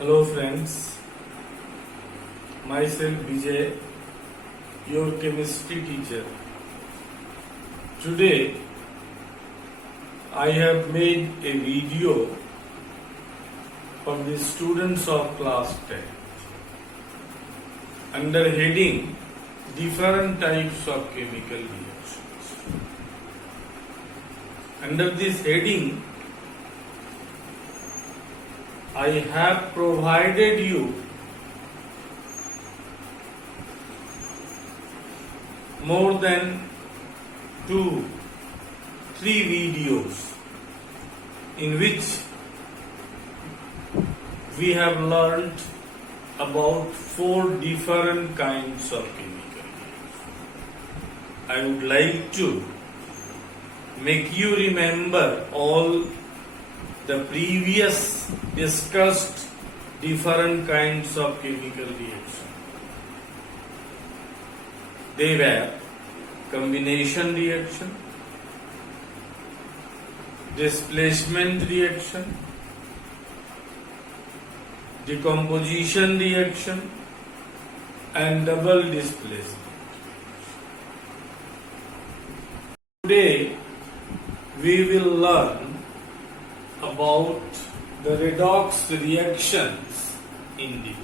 Hello friends, myself Bijay, your chemistry teacher. Today I have made a video for the students of class 10 under heading different types of chemical reactions. Under this heading I have provided you more than 2-3 videos in which we have learned about 4 different kinds of chemical reactions. I would like to make you remember all the previous discussed different kinds of chemical reaction. They were combination reaction, displacement reaction, decomposition reaction, and double displacement. Today we will learn about the redox reactions in detail.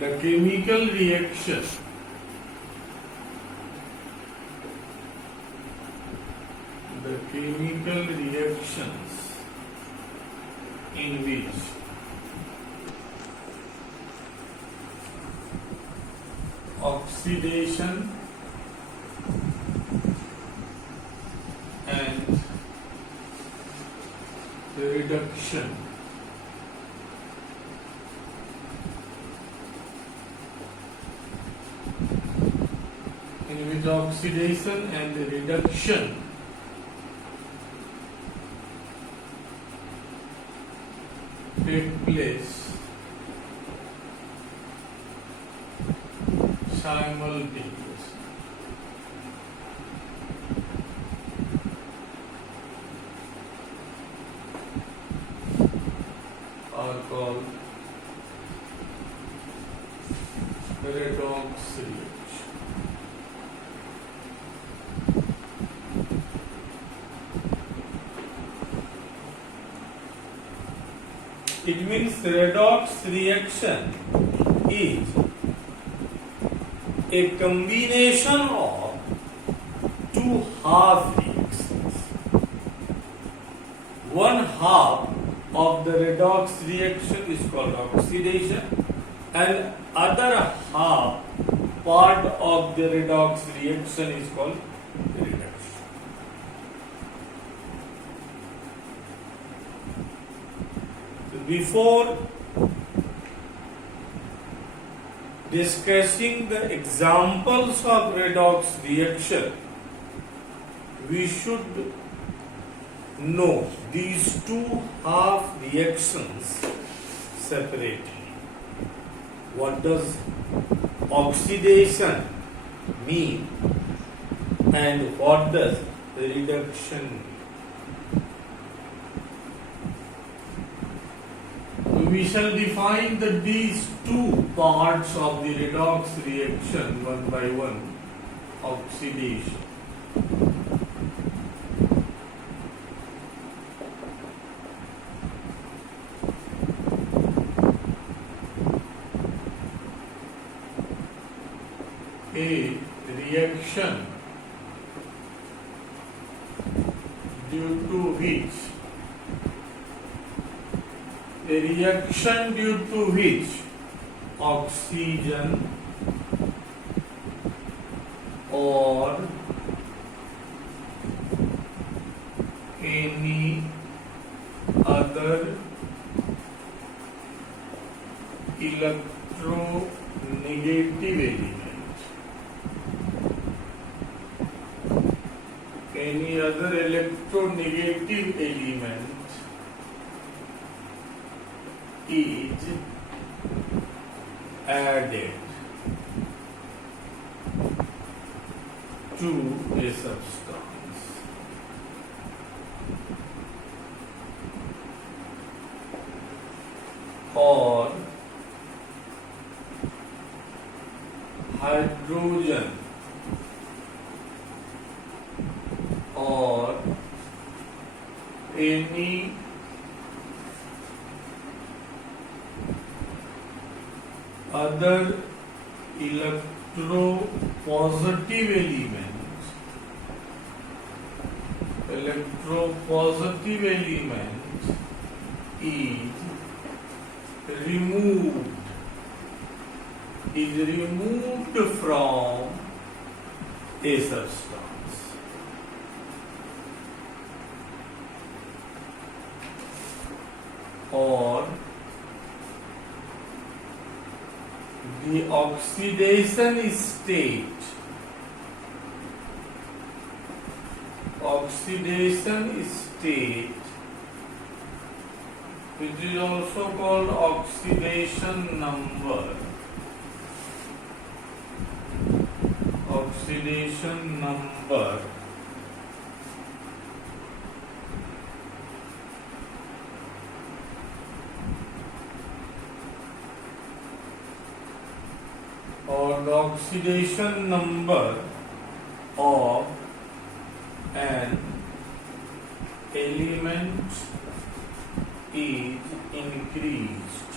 The chemical reaction reactions in which oxidation and reduction in which oxidation and reduction take place simultaneously. Are called redox reaction. It means redox reaction is a combination of two half reactions. One half of the redox reaction is called oxidation and other half part of the redox reaction is called reduction. Before discussing the examples of redox reaction, we should know these two half reactions separately. What does oxidation mean and what does reduction mean? We shall define these two parts of the redox reaction one by one. Oxidation. A reaction due to which oxygen or any other electronegative element is added to a substance. or hydrogen or any other electropositive element is removed from a substance. Or the oxidation state which is also called oxidation number or the oxidation number of an element is increased,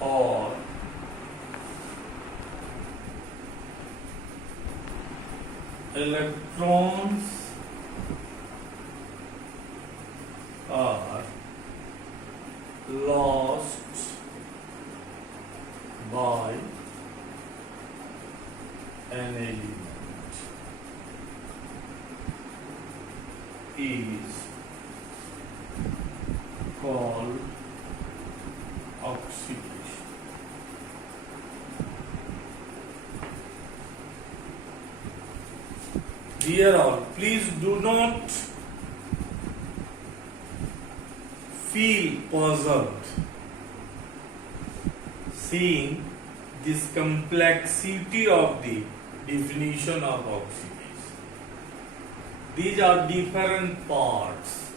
or electrons are lost by an element is called oxidation. Dear all, please do not feel puzzled seeing this complexity of the definition of oxidation. These are different parts,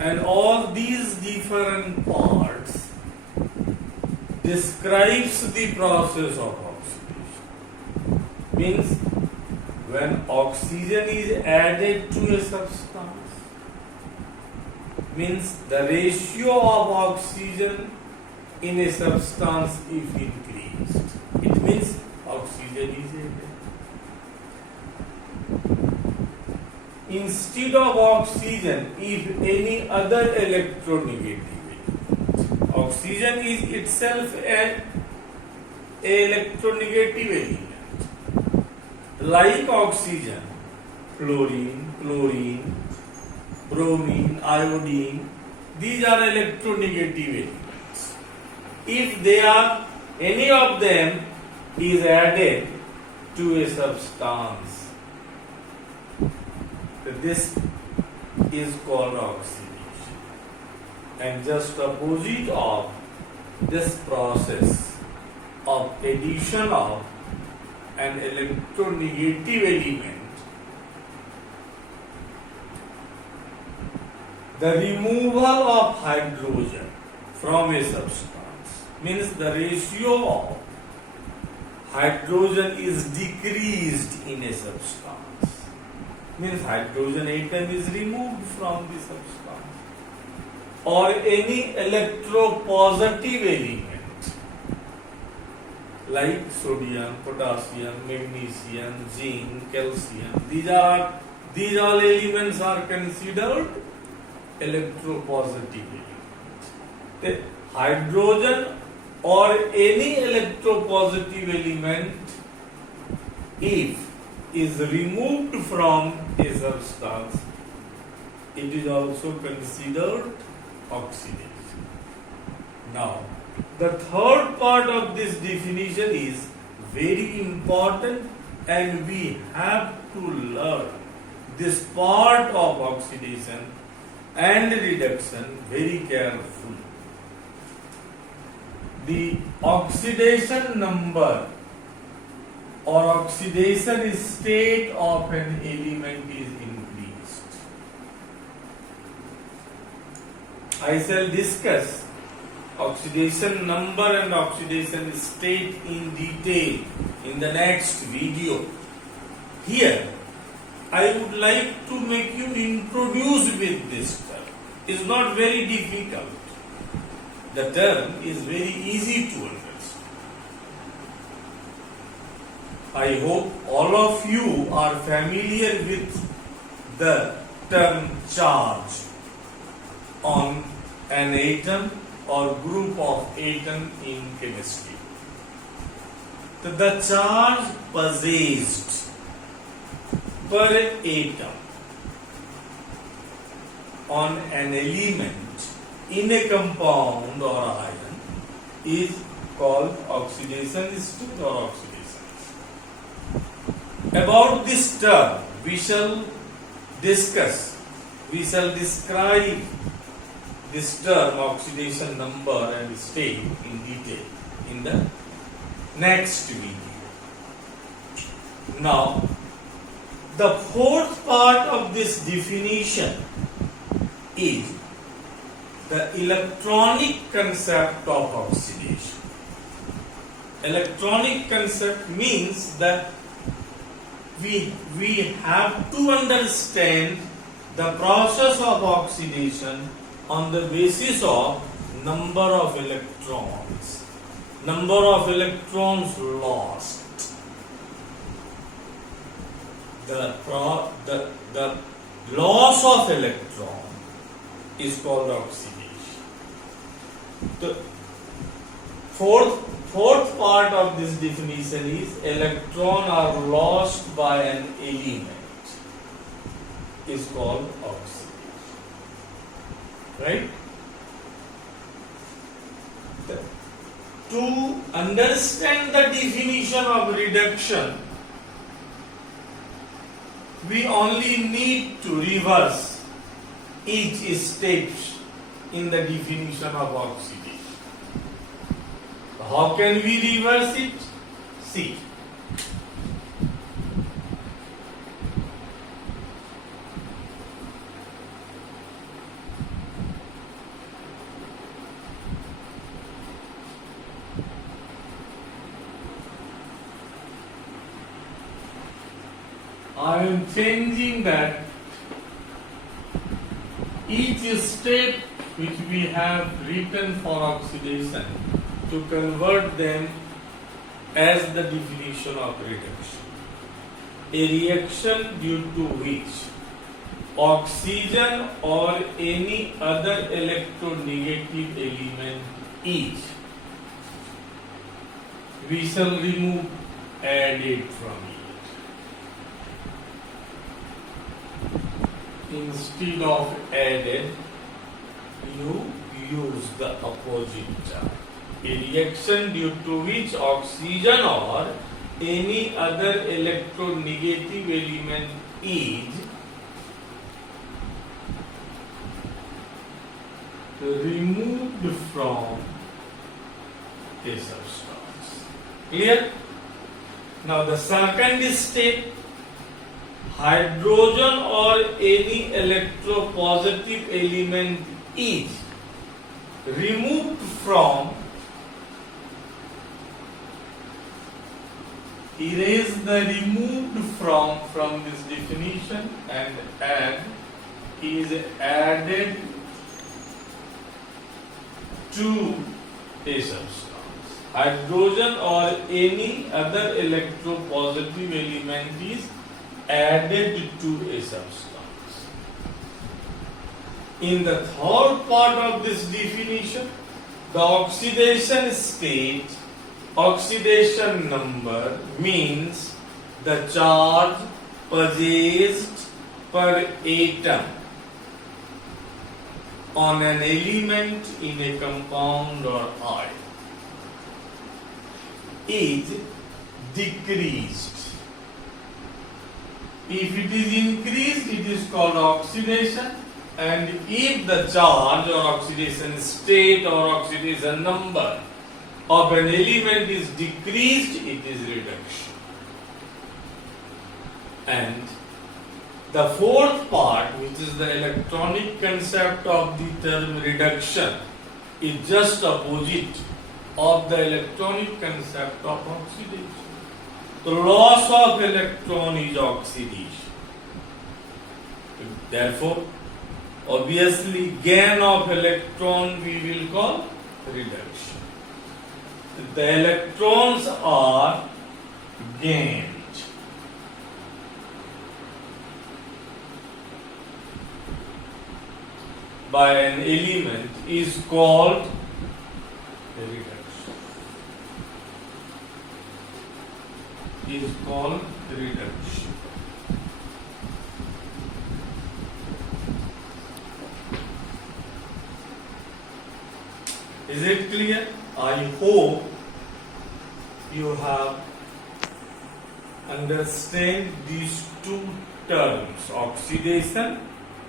and all these different parts describes the process of oxidation. Means when oxygen is added to a substance, means the ratio of oxygen in a substance is increased. It means oxygen is added. Instead of oxygen, if any other electronegative element, oxygen is itself an electronegative element. Like oxygen, chlorine, bromine, iodine, these are electronegative elements. If they are, any of them is added to a substance, this is called oxidation. And just opposite of this process of addition of an electronegative element, the removal of hydrogen from a substance, means the ratio of hydrogen is decreased in a substance. Means hydrogen atom is removed from the substance. Or any electropositive element like sodium, potassium, magnesium, zinc, calcium. These all elements are considered electropositive elements. The hydrogen or any electropositive element, if is removed from a substance, it is also considered oxidation. Now, the third part of this definition is very important, and we have to learn this part of oxidation and reduction very carefully. The oxidation number or oxidation state of an element is increased. I shall discuss oxidation number and oxidation state in detail in the next video. Here, I would like to make you introduce with this term. It's not very difficult. The term is very easy to understand. I hope all of you are familiar with the term charge on an atom or group of atom in chemistry. The charge possessed per atom on an element in a compound or ion is called oxidation state or oxidation. About this term we shall discuss, we shall describe this term oxidation number and state in detail in the next video. Now, the fourth part of this definition is the electronic concept of oxidation. Electronic concept means that we have to understand the process of oxidation on the basis of number of electrons lost. The loss of electron is called oxidation. The fourth part of this definition is electron are lost by an element is called oxidation. Right? To understand the definition of reduction, we only need to reverse each step in the definition of oxidation. How can we reverse it? See. I am changing that each step which we have written for oxidation to convert them as the definition of reduction. A reaction due to which oxygen or any other electronegative element is, we shall remove added from it. Instead of added, you use the opposite term. A reaction due to which oxygen or any other electronegative element is removed from a substance. Clear? Now the second step, hydrogen or any electropositive element is removed from, erase the removed from this definition and add, is added to a substance. Hydrogen or any other electropositive element is added to a substance. In the third part of this definition, the oxidation state, oxidation number means the charge possessed per atom on an element in a compound or ion is decreased. If it is increased, it is called oxidation, and if the charge or oxidation state or oxidation number of an element is decreased, it is reduction. And The fourth part, which is the electronic concept of the term reduction, is just opposite of the electronic concept of oxidation. The loss of electron is oxidation. Therefore, obviously, gain of electron we will call reduction. The electrons are gained by an element is called reduction. Is called reduction. Is it clear? I hope you have understand these two terms, oxidation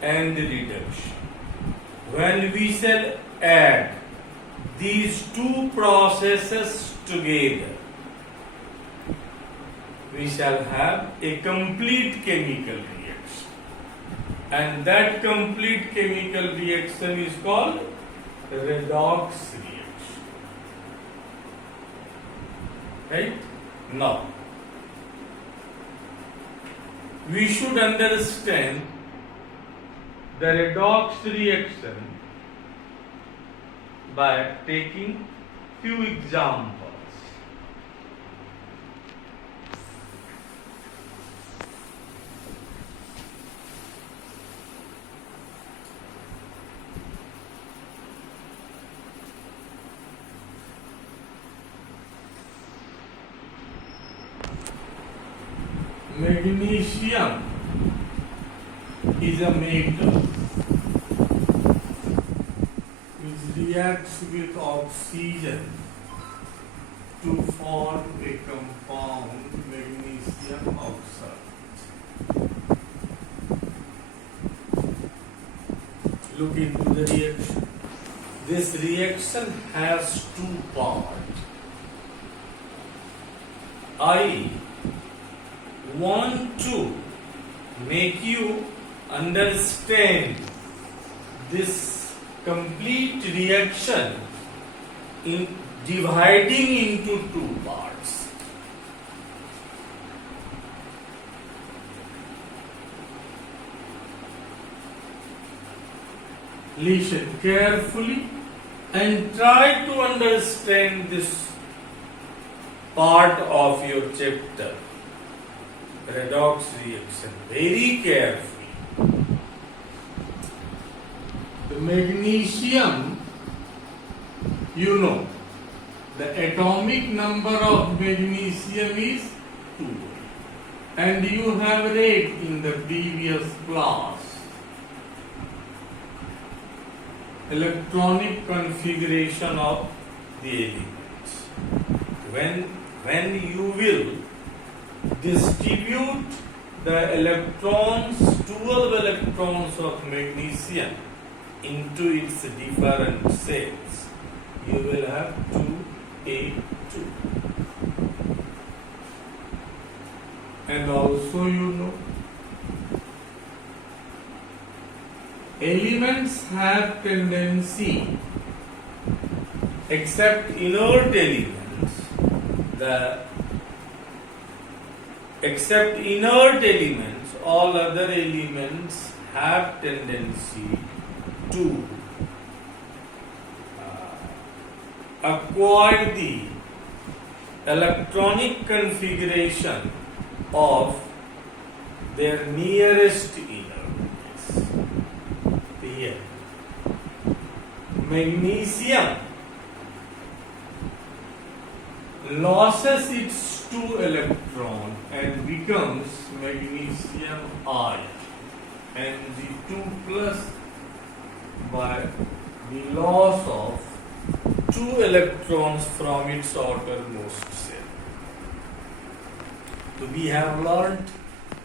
and reduction. When we shall add these two processes together, we shall have a complete chemical reaction. And that complete chemical reaction is called redox reaction. Right? Now, we should understand the redox reaction by taking few examples. Magnesium is a metal which reacts with oxygen to form a compound, magnesium oxide. Look into the reaction. This reaction has two parts. I want to make you understand this complete reaction in dividing into two parts. Listen carefully and try to understand this part of your chapter, redox reaction, very carefully. The magnesium, you know, the atomic number of magnesium is 2. And you have read in the previous class electronic configuration of the elements. When you will distribute the electrons, 12 electrons of magnesium into its different sets, you will have 2A2. And also you know, elements have tendency, except inert elements, all other elements have tendency to acquire the electronic configuration of their nearest inertness. Here, magnesium loses its 2 electron and becomes magnesium ion, and the 2 plus by the loss of 2 electrons from its outermost shell. So we have learnt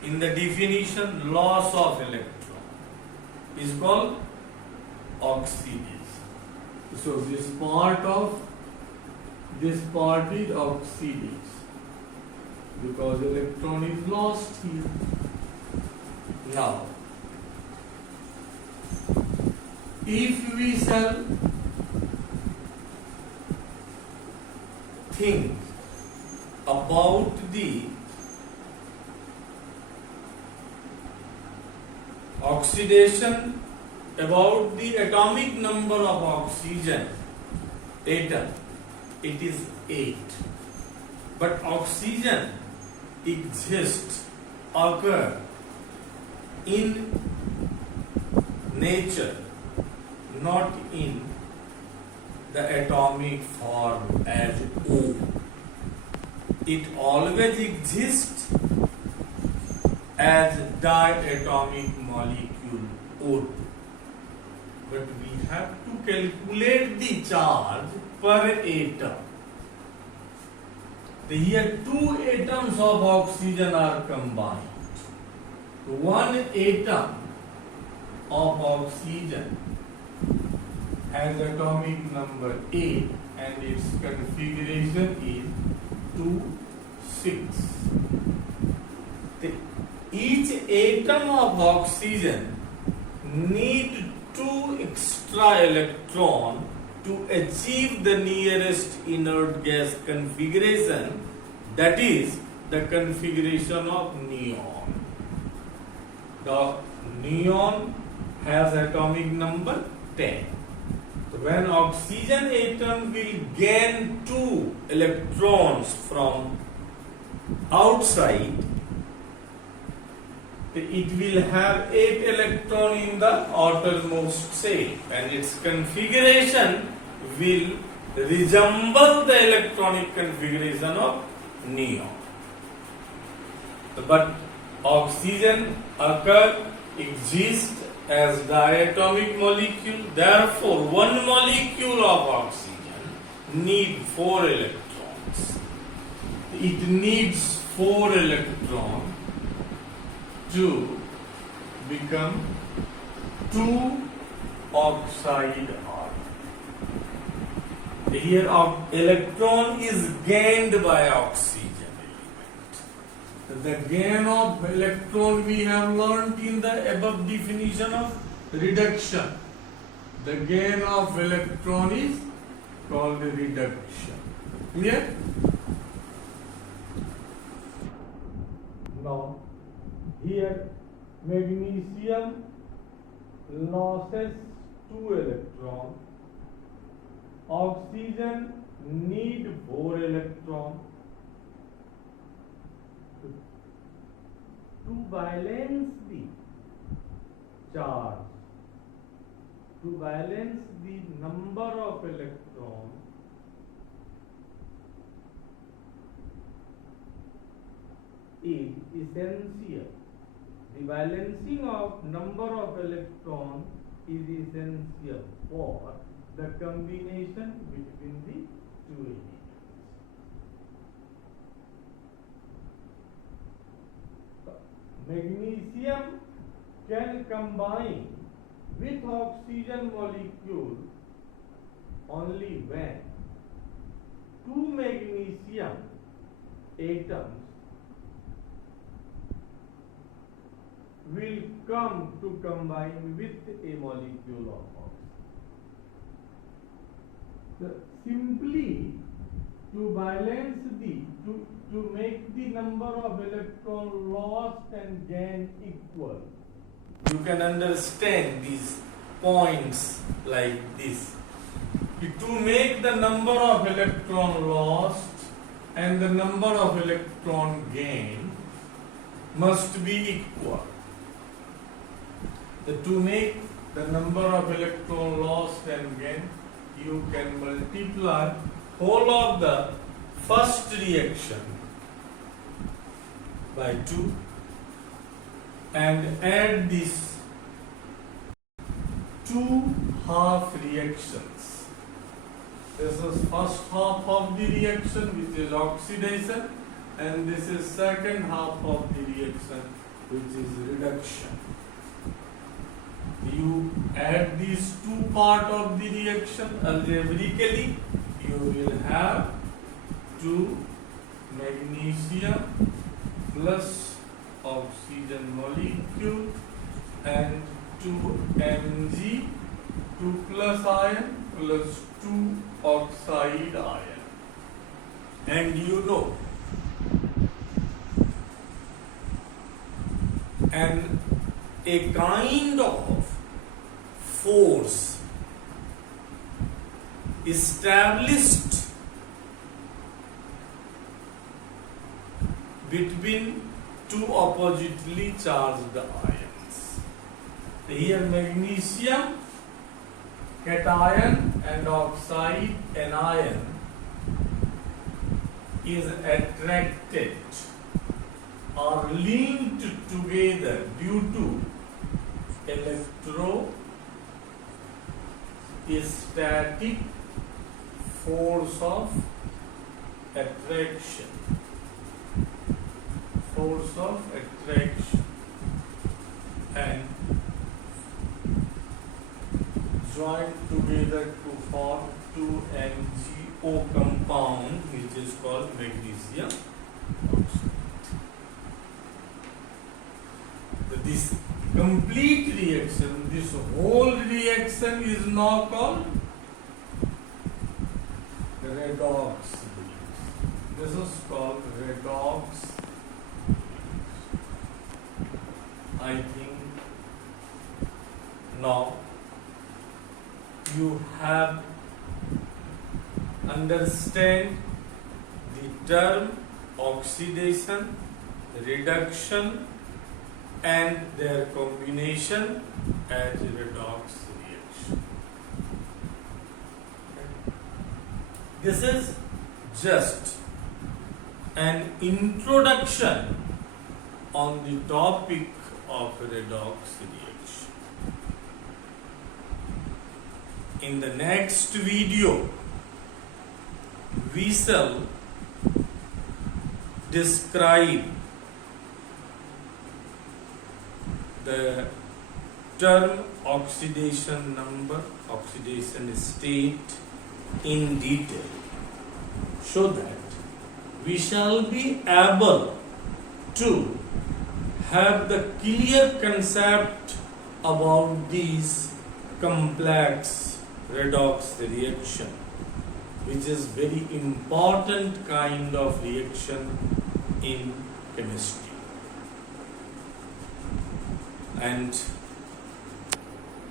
in the definition, loss of electron is called oxidation. So this part is oxidation because electron is lost here. Now, if we shall think about the oxidation, about the atomic number of oxygen atom, it is 8. But oxygen exists, occur in nature, not in the atomic form as O. It always exists as diatomic molecule O2. But we have to calculate the charge per atom. Here two atoms of oxygen are combined. One atom of oxygen has atomic number 8 and its configuration is 2, 6. Each atom of oxygen needs 2 extra electrons to achieve the nearest inert gas configuration, that is the configuration of neon. The neon has atomic number 10. So when oxygen atom will gain 2 electrons from outside, it will have 8 electrons in the outermost shell and its configuration will resemble the electronic configuration of neon. But oxygen exists as diatomic molecule, therefore one molecule of oxygen needs 4 electrons. It needs 4 electrons to become 2 oxide ion. Here electron is gained by oxygen element. The gain of electron we have learnt in the above definition of reduction. The gain of electron is called reduction. Clear? Now, here magnesium loses 2 electrons. Oxygen need 4 electrons. To balance the charge, to balance the number of electrons, is essential. The balancing of number of electrons is essential for the combination between the 2 elements. Magnesium can combine with oxygen molecule only when 2 magnesium atoms will come to combine with a molecule of oxygen. Simply to balance to make the number of electrons lost and gained equal. You can understand these points like this. To make the number of electron lost and the number of electron gained must be equal. To make the number of electron lost and gained, you can multiply whole of the first reaction by 2 and add these 2 half reactions. This is first half of the reaction, which is oxidation, and this is second half of the reaction, which is reduction. You add these 2 parts of the reaction algebraically, you will have 2 magnesium plus oxygen molecule and 2 Mg 2 plus ion plus 2 oxide ion. And you know, and a kind of force established between two oppositely charged ions. Here magnesium cation and oxide anion is attracted or linked together due to electrostatic force of attraction. Force of attraction and join together to form 2MgO compound, which is called magnesium oxide. This complete reaction, this whole reaction is now called redox. This is called redox. I think now you have understand the term oxidation, reduction and their combination as redox reaction. This is just an introduction on the topic of redox reaction. In the next video, we shall describe the term oxidation number, oxidation state in detail, so that we shall be able to have the clear concept about these complex redox reaction, which is very important kind of reaction in chemistry. And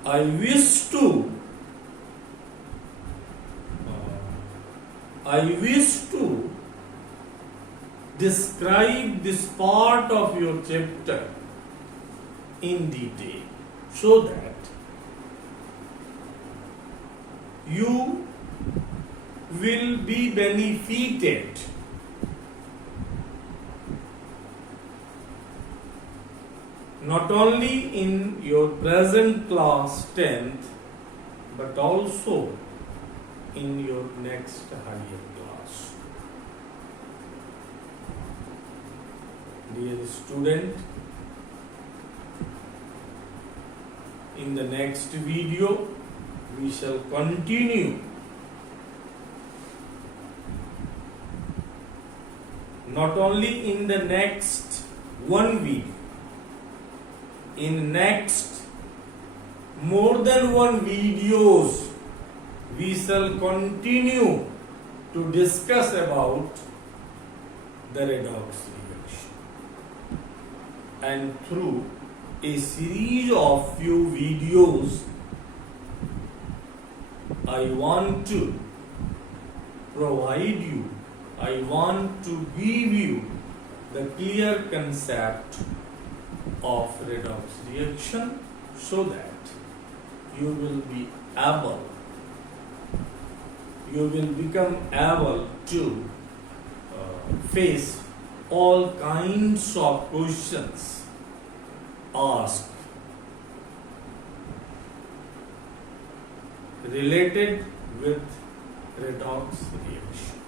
I wish to describe this part of your chapter in detail, so that you will be benefited not only in your present class 10th, but also in your next higher class. Dear student, in the next video we shall continue not only in the next one video, in next more than one videos we shall continue to discuss about the redox reaction, and through a series of few videos I want to provide you, I want to give you the clear concept of redox reaction, so that you will become able to face all kinds of questions asked related with redox reaction.